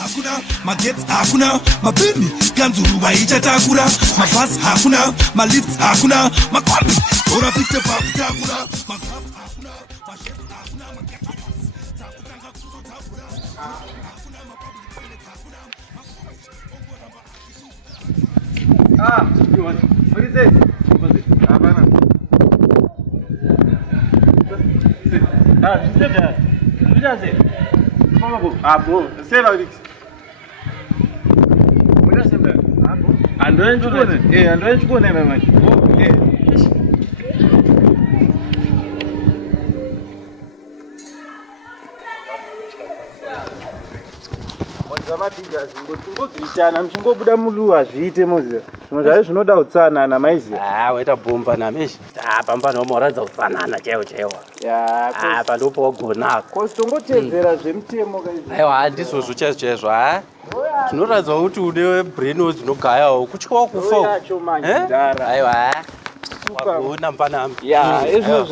Hakuna magetsi, hakuna mabini, kanzuruva ichatakura, mabhasi hakuna, malifts hakuna, makombi tora 50 pakutakura, magraft hakuna, mashefu hakuna, magetsi takutanga kuzotakura, hakuna mapublic toilets hakuna. You want? What is it? What is it? Banana. Sit there. What does it? Bro. Say like this. What does it? And don't you go there? And don't you go there, man? Okay. Ngokuitana mchingobuda mulu azviite moze zvino zvai zvinoda utsanana maizi waita bomba nameshi pamba nomoradza utsanana chaiwo pandopa wagona kositongotedzera zvemutemo kaizvi aiwa handizvozvo chaizvo zvinoratidza kuti une brain dzinogayawo kutyawo kufa aiwa wagona mpanama izvo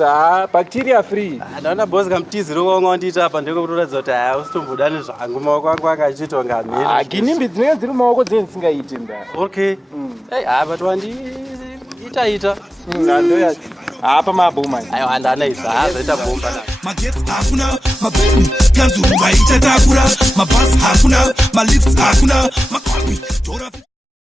bacteria free ndaona bosi kamutiziro kwanga wandiita apa ndekutoratidza kuti usitomboda nezvangu maoko angu akachiitwa ngamheni ginimbi dzinenge dziri mumaoko dzenyu dzisingaiti mba okay but wandiita nando yacho apa mabhoma aiwa handanaisa zvaita bomba magetsi hakuna, mabini kanzuruva ichatakura, mabhasi hakuna, malifts hakuna, makombi tora